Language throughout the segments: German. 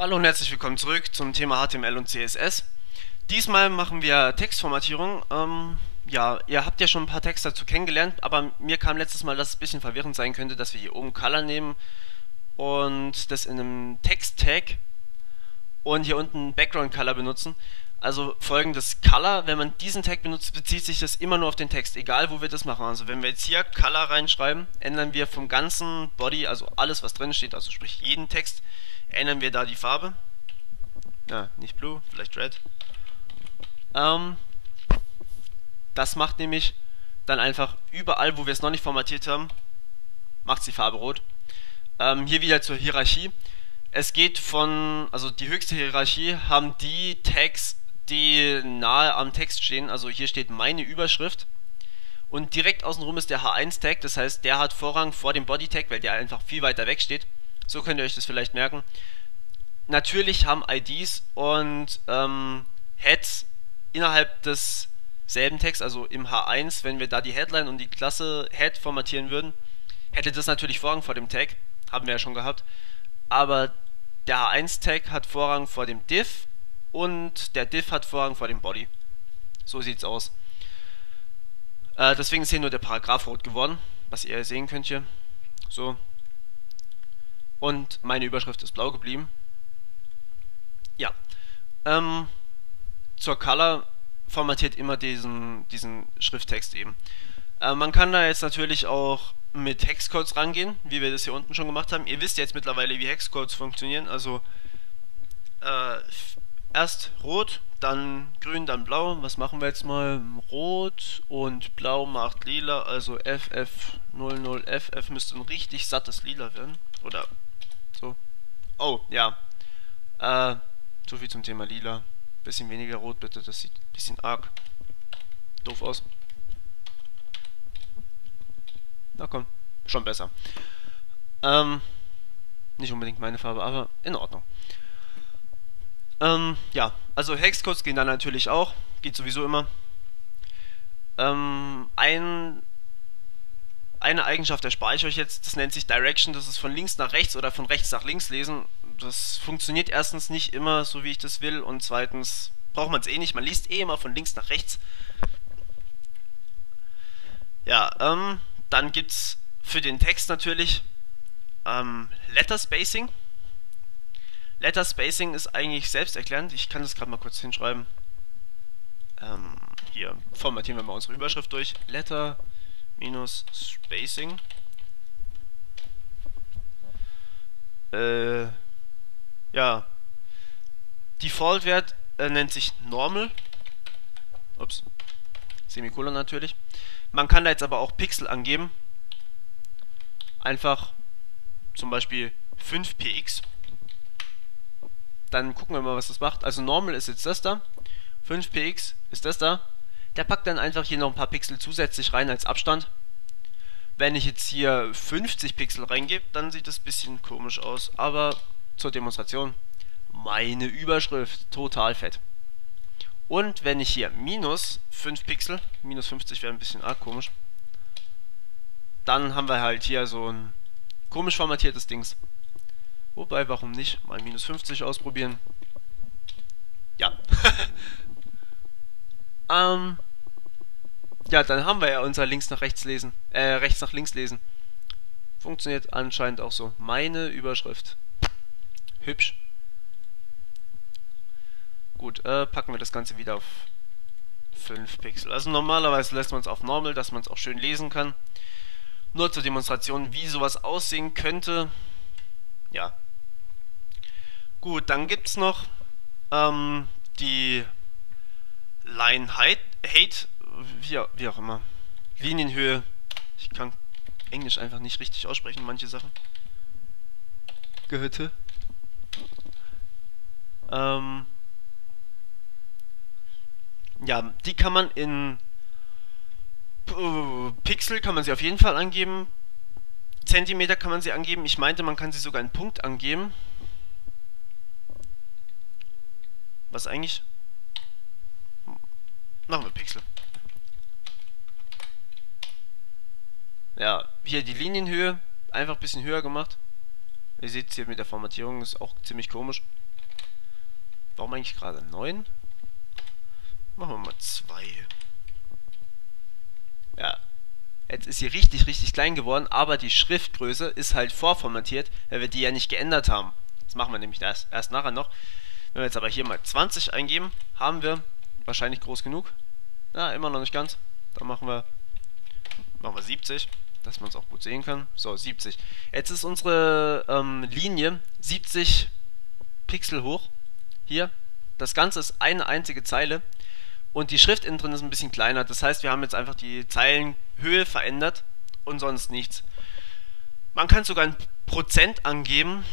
Hallo und herzlich willkommen zurück zum Thema HTML und CSS. Diesmal machen wir Textformatierung. Ja, ihr habt ja schon ein paar Texte dazu kennengelernt, aber mir kam letztes Mal, dass es ein bisschen verwirrend sein könnte, dass wir hier oben Color nehmen und das in einem Text-Tag und hier unten Background Color benutzen. Also folgendes: Color, wenn man diesen Tag benutzt, bezieht sich das immer nur auf den Text, egal wo wir das machen. Also wenn wir jetzt hier Color reinschreiben, ändern wir vom ganzen Body, also alles was drin steht, also sprich jeden Text, ändern wir da die Farbe. Ja, nicht Blue, vielleicht Red. Ähm, Das macht nämlich dann einfach überall, wo wir es noch nicht formatiert haben, macht es die Farbe rot. Hier wieder zur Hierarchie. Es geht von, also die höchste Hierarchie haben die Tags, die nahe am Text stehen. Also hier steht meine Überschrift. Und direkt außenrum ist der H1-Tag, das heißt, der hat Vorrang vor dem Body-Tag, weil der einfach viel weiter weg steht. So könnt ihr euch das vielleicht merken. Natürlich haben IDs und Heads innerhalb desselben Texts, also im H1, wenn wir da die Headline und die Klasse Head formatieren würden, hätte das natürlich Vorrang vor dem Tag, haben wir ja schon gehabt, aber der H1-Tag hat Vorrang vor dem Div und der Div hat Vorrang vor dem Body. So sieht's aus. Deswegen ist hier nur der Paragraph rot geworden, was ihr sehen könnt hier. So. Und meine Überschrift ist blau geblieben. Ja. Ähm, Zur Color formatiert immer diesen Schrifttext eben. Man kann da jetzt natürlich auch mit Hexcodes rangehen, wie wir das hier unten schon gemacht haben. Ihr wisst jetzt mittlerweile, wie Hexcodes funktionieren. Also äh, erst rot, dann grün, dann blau. Was machen wir jetzt mal? Rot und blau macht lila, also FF00. FF müsste ein richtig sattes Lila werden. Oder so. Oh, ja. Äh, so viel zum Thema lila. Bisschen weniger rot bitte, das sieht ein bisschen arg doof aus. Na komm, schon besser. Ähm, Nicht unbedingt meine Farbe, aber in Ordnung. Ja, also Hexcodes gehen dann natürlich auch, geht sowieso immer. Ähm, ein, eine Eigenschaft erspare ich euch jetzt, das nennt sich Direction, das ist von links nach rechts oder von rechts nach links lesen. Das funktioniert erstens nicht immer so, wie ich das will, und zweitens braucht man es eh nicht, man liest eh immer von links nach rechts. Ja, dann gibt es für den Text natürlich Letter Spacing. Letter Spacing ist eigentlich selbsterklärend. Ich kann das gerade mal kurz hinschreiben. Hier formatieren wir mal unsere Überschrift durch. Letter minus Spacing. Ja, Default-Wert nennt sich Normal. Ups, Semikolon natürlich. Man kann da jetzt aber auch Pixel angeben. Einfach zum Beispiel 5px. Dann gucken wir mal, was das macht. Also Normal ist jetzt das da. 5px ist das da. Der packt dann einfach hier noch ein paar Pixel zusätzlich rein als Abstand. Wenn ich jetzt hier 50 Pixel reingebe, dann sieht das ein bisschen komisch aus. Aber zur Demonstration, meine Überschrift, total fett. Und wenn ich hier minus 5 Pixel, minus 50 wäre ein bisschen arg komisch, dann haben wir halt hier so ein komisch formatiertes Dings. Wobei, warum nicht? Mal minus 50 ausprobieren. Ja. Ja, dann haben wir ja unser links nach rechts lesen. Rechts nach links lesen. Funktioniert anscheinend auch so. Meine Überschrift. Hübsch. Gut, packen wir das Ganze wieder auf 5 Pixel. Also normalerweise lässt man es auf Normal, dass man es auch schön lesen kann. Nur zur Demonstration, wie sowas aussehen könnte. Ja. Gut, dann gibt es noch die Line Height, wie auch immer. Linienhöhe. Ich kann Englisch einfach nicht richtig aussprechen, manche Sachen. Gehütte. Ja, die kann man in Pixel kann man sie auf jeden Fall angeben. Zentimeter kann man sie angeben. Ich meinte, man kann sie sogar in Punkt angeben. Was eigentlich? Machen wir Pixel. Ja, hier die Linienhöhe. Einfach ein bisschen höher gemacht. Ihr seht es hier mit der Formatierung, ist auch ziemlich komisch. Warum eigentlich gerade 9? Machen wir mal 2. Ja, jetzt ist sie richtig, richtig klein geworden, aber die Schriftgröße ist halt vorformatiert, weil wir die ja nicht geändert haben. Das machen wir nämlich erst nachher noch. Wenn wir jetzt aber hier mal 20 eingeben, haben wir wahrscheinlich groß genug. Ja, immer noch nicht ganz. Dann machen wir 70, dass man es auch gut sehen kann. So, 70. Jetzt ist unsere Linie 70 Pixel hoch. Hier. Das Ganze ist eine einzige Zeile. Und die Schrift innen drin ist ein bisschen kleiner. Das heißt, wir haben jetzt einfach die Zeilenhöhe verändert und sonst nichts. Man kann sogar ein Prozent angeben.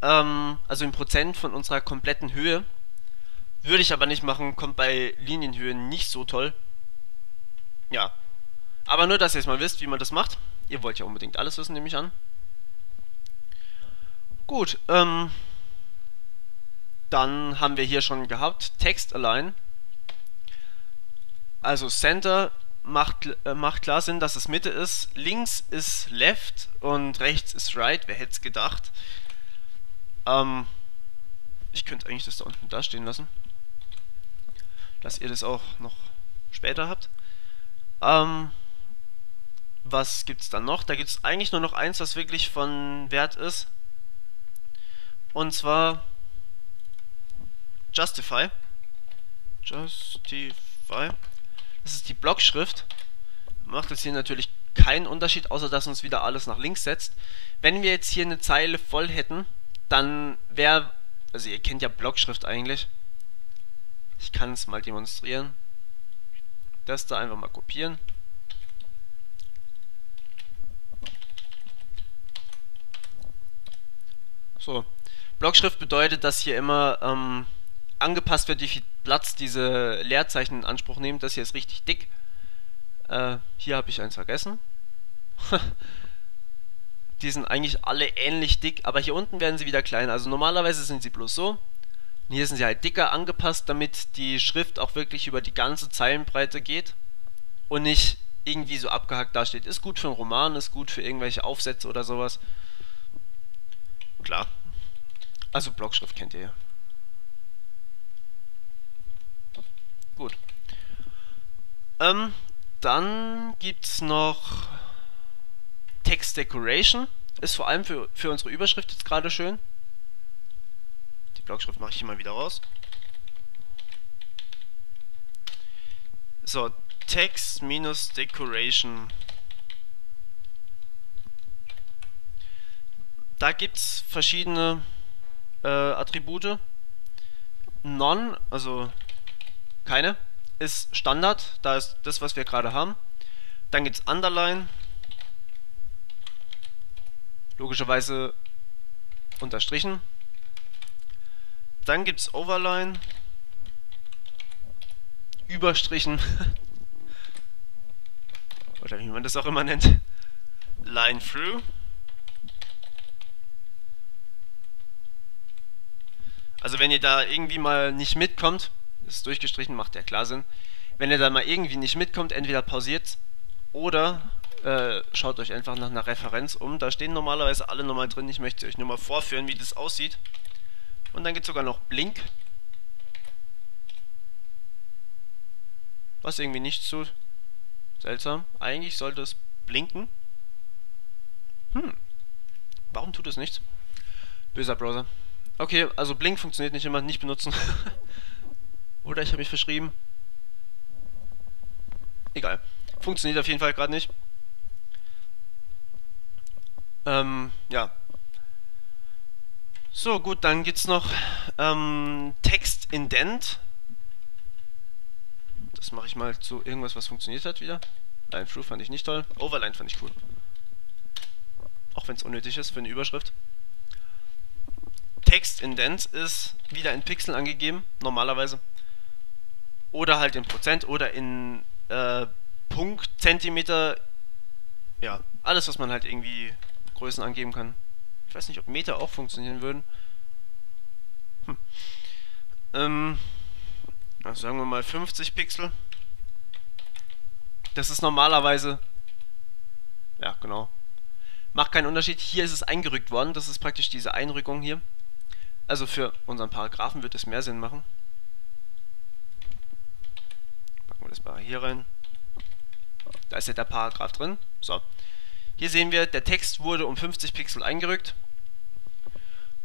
Also ein Prozent von unserer kompletten Höhe. Würde ich aber nicht machen. Kommt bei Linienhöhe nicht so toll. Ja. Aber nur, dass ihr es mal wisst, wie man das macht. Ihr wollt ja unbedingt alles wissen, nehme ich an. Gut, dann haben wir hier schon gehabt, Text Align. Also Center macht klar Sinn, dass es Mitte ist. Links ist Left und rechts ist Right. Wer hätte es gedacht? Ich könnte eigentlich das da unten da stehen lassen. Dass ihr das auch noch später habt. Was gibt es dann noch? Da gibt es eigentlich nur noch eins, was wirklich von Wert ist. Und zwar Justify. Justify. Das ist die Blockschrift. Macht jetzt hier natürlich keinen Unterschied, außer dass uns wieder alles nach links setzt. Wenn wir jetzt hier eine Zeile voll hätten, dann wäre, also ihr kennt ja Blockschrift eigentlich. Ich kann es mal demonstrieren. Das da einfach mal kopieren. So. Blockschrift bedeutet, dass hier immer angepasst wird, wie viel Platz diese Leerzeichen in Anspruch nehmen. Das hier ist richtig dick. Hier habe ich eins vergessen. Die sind eigentlich alle ähnlich dick, aber hier unten werden sie wieder kleiner. Also normalerweise sind sie bloß so. Und hier sind sie halt dicker angepasst, damit die Schrift auch wirklich über die ganze Zeilenbreite geht und nicht irgendwie so abgehackt dasteht. Ist gut für einen Roman, ist gut für irgendwelche Aufsätze oder sowas. Klar. Also Blockschrift kennt ihr ja. Gut. Dann gibt es noch Text Decoration. Ist vor allem für unsere Überschrift jetzt gerade schön. Die Blockschrift mache ich hier mal wieder raus. So, Text minus Decoration. Da gibt es verschiedene Attribute. None, also keine, ist Standard. Da ist das, was wir gerade haben. Dann gibt es Underline. Logischerweise unterstrichen. Dann gibt es Overline. Überstrichen. Oder wie man das auch immer nennt. Line through. Also wenn ihr da irgendwie mal nicht mitkommt, ist durchgestrichen, macht ja klar Sinn. Wenn ihr da mal irgendwie nicht mitkommt, entweder pausiert oder schaut euch einfach nach einer Referenz um. Da stehen normalerweise alle nochmal drin. Ich möchte euch nur mal vorführen, wie das aussieht. Und dann gibt es sogar noch Blink. Was irgendwie nicht so seltsam. Eigentlich sollte es blinken. Warum tut es nichts? Böser Browser. Okay, also Blink funktioniert nicht immer, nicht benutzen. Oder ich habe mich verschrieben. Egal. Funktioniert auf jeden Fall gerade nicht. Ja. So, gut, dann gibt es noch Text Indent. Das mache ich mal zu irgendwas, was funktioniert hat wieder. Line Through fand ich nicht toll. Overline fand ich cool. Auch wenn es unnötig ist für eine Überschrift. Text Indent ist wieder in Pixeln angegeben, normalerweise. Oder halt in Prozent oder in Punkt, Zentimeter. Ja, alles, was man halt irgendwie Größen angeben kann. Ich weiß nicht, ob Meter auch funktionieren würden. Also sagen wir mal 50 Pixel. Das ist normalerweise, ja genau, Macht keinen Unterschied. Hier ist es eingerückt worden. Das ist praktisch diese Einrückung hier. Also für unseren Paragraphen wird es mehr Sinn machen. Packen wir das mal hier rein. Da ist ja der Paragraph drin. So. Hier sehen wir, der Text wurde um 50 Pixel eingerückt.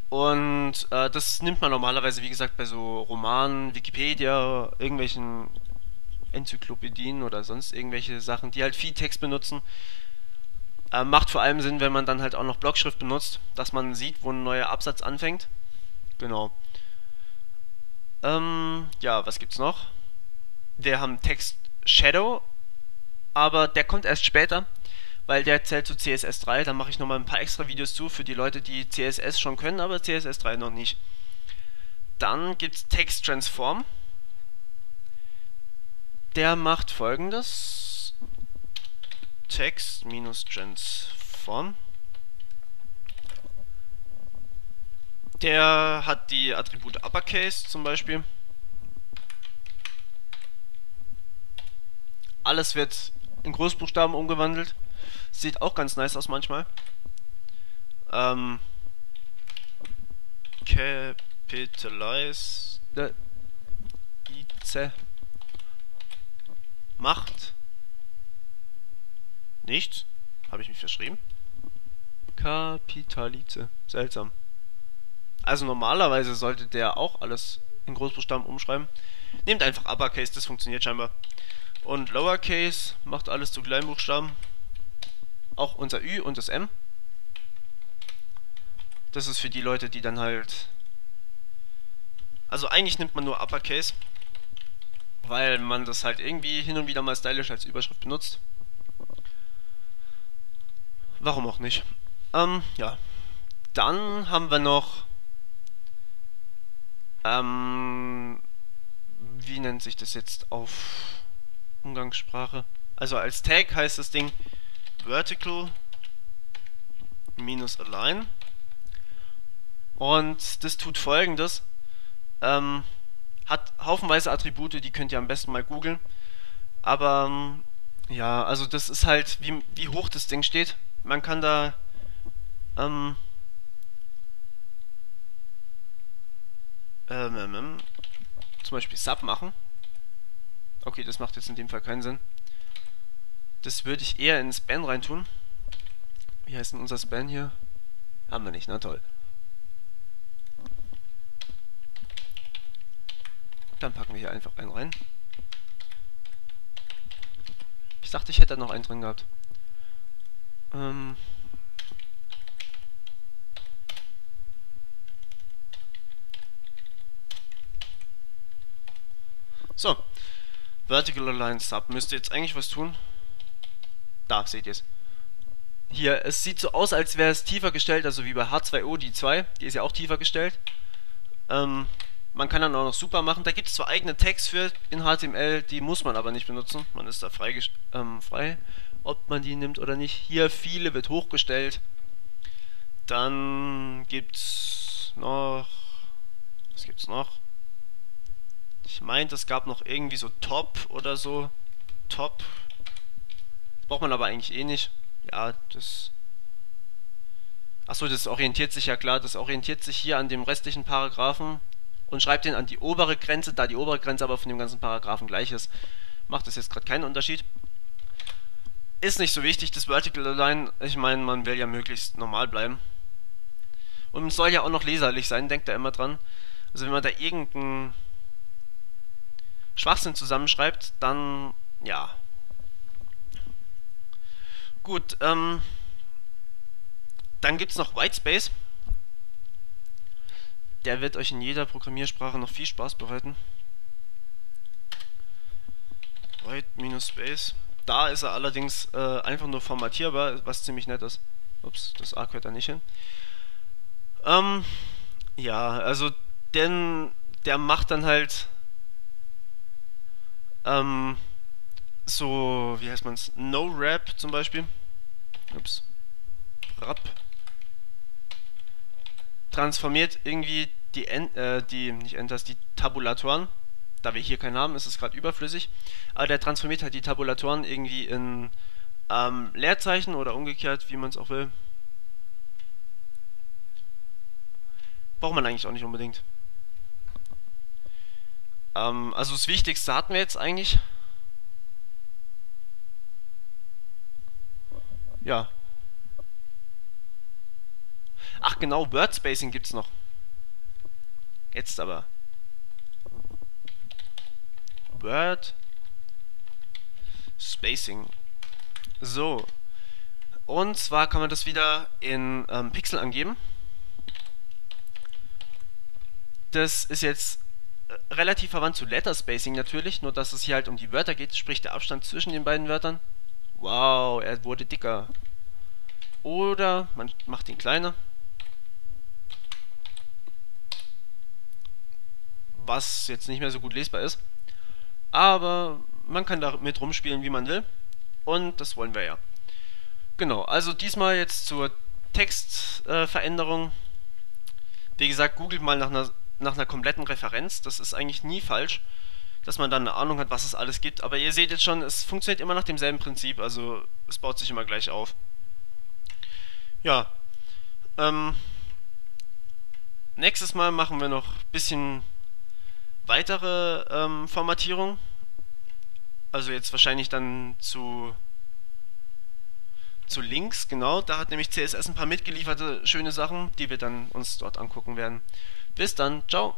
Und das nimmt man normalerweise, wie gesagt, bei so Romanen, Wikipedia, irgendwelchen Enzyklopädien oder sonst irgendwelche Sachen, die halt viel Text benutzen. Macht vor allem Sinn, wenn man dann halt auch noch Blockschrift benutzt, dass man sieht, wo ein neuer Absatz anfängt. Genau. Ja, was gibt's noch? Wir haben Text Shadow, aber der kommt erst später, weil der zählt zu CSS3. Da mache ich nochmal ein paar extra Videos zu für die Leute, die CSS schon können, aber CSS3 noch nicht. Dann gibt es Text Transform. Der macht folgendes. Text-Transform. Der hat die Attribute Uppercase zum Beispiel. Alles wird in Großbuchstaben umgewandelt. Sieht auch ganz nice aus manchmal. Capitalize IC macht nichts. Habe ich mich verschrieben? Kapitalize. Seltsam. Also normalerweise sollte der auch alles in Großbuchstaben umschreiben. Nehmt einfach Uppercase, das funktioniert scheinbar. Und Lowercase macht alles zu Kleinbuchstaben. Auch unser Ü und das M. Das ist für die Leute, die dann halt... Also eigentlich nimmt man nur Uppercase, weil man das halt irgendwie hin und wieder mal stylisch als Überschrift benutzt. Warum auch nicht? Ja. Dann haben wir noch... wie nennt sich das jetzt auf Umgangssprache? Also als Tag heißt das Ding vertical minus align. Und das tut folgendes. Hat haufenweise Attribute, die könnt ihr am besten mal googeln. Aber ja, also das ist halt, wie hoch das Ding steht. Man kann da zum Beispiel Sub machen. Okay, das macht jetzt in dem Fall keinen Sinn. Das würde ich eher in Span reintun. Wie heißt denn unser Span hier? Haben wir nicht, na toll. Dann packen wir hier einfach einen rein. Ich dachte, ich hätte da noch einen drin gehabt. So. Vertical Align Sub. Müsste jetzt eigentlich was tun. Da, seht ihr es. Hier, es sieht so aus, als wäre es tiefer gestellt, also wie bei H2O, die 2. Die ist ja auch tiefer gestellt. Man kann dann auch noch super machen. Da gibt es zwar eigene Tags für in HTML, die muss man aber nicht benutzen. Man ist da frei, ob man die nimmt oder nicht. Hier viele wird hochgestellt. Dann gibt's noch... Was gibt's noch? Ich meinte, es gab noch irgendwie so Top oder so. Top. Braucht man aber eigentlich eh nicht. Ja, das... Achso, das orientiert sich ja klar. Das orientiert sich hier an dem restlichen Paragraphen und schreibt den an die obere Grenze, da die obere Grenze aber von dem ganzen Paragraphen gleich ist. Macht das jetzt gerade keinen Unterschied. Ist nicht so wichtig, das Vertical Align. Ich meine, man will ja möglichst normal bleiben. Und es soll ja auch noch leserlich sein, denkt da immer dran. Also wenn man da irgendeinen Schwachsinn zusammenschreibt, dann ja. Gut, dann gibt es noch Whitespace. Der wird euch in jeder Programmiersprache noch viel Spaß bereiten. White-Space. Da ist er allerdings einfach nur formatierbar, was ziemlich nett ist. Ups, das A gehört da nicht hin. Ja, also der macht dann halt so, wie heißt man's? No-Wrap zum Beispiel. Ups. Wrap. Transformiert irgendwie die Tabulatoren. Da wir hier keinen haben, ist es gerade überflüssig. Aber der transformiert halt die Tabulatoren irgendwie in Leerzeichen oder umgekehrt, wie man es auch will. Braucht man eigentlich auch nicht unbedingt. Also das Wichtigste hatten wir jetzt eigentlich. Ja. Ach genau, Word Spacing gibt's noch. Jetzt aber. Word Spacing. So. Und zwar kann man das wieder in Pixel angeben. Das ist jetzt relativ verwandt zu Letter Spacing natürlich, nur dass es hier halt um die Wörter geht, sprich der Abstand zwischen den beiden Wörtern. Wow, er wurde dicker. Oder man macht ihn kleiner. Was jetzt nicht mehr so gut lesbar ist. Aber man kann damit rumspielen, wie man will. Und das wollen wir ja. Genau, also diesmal jetzt zur Textveränderung. Wie gesagt, googelt mal nach einer kompletten Referenz. Das ist eigentlich nie falsch, dass man dann eine Ahnung hat, was es alles gibt. Aber ihr seht jetzt schon, es funktioniert immer nach demselben Prinzip. Also es baut sich immer gleich auf. Ja, ähm, nächstes Mal machen wir noch ein bisschen weitere Formatierung. Also jetzt wahrscheinlich dann zu Links, genau. Da hat nämlich CSS ein paar mitgelieferte schöne Sachen, die wir dann uns dort angucken werden. Bis dann, ciao.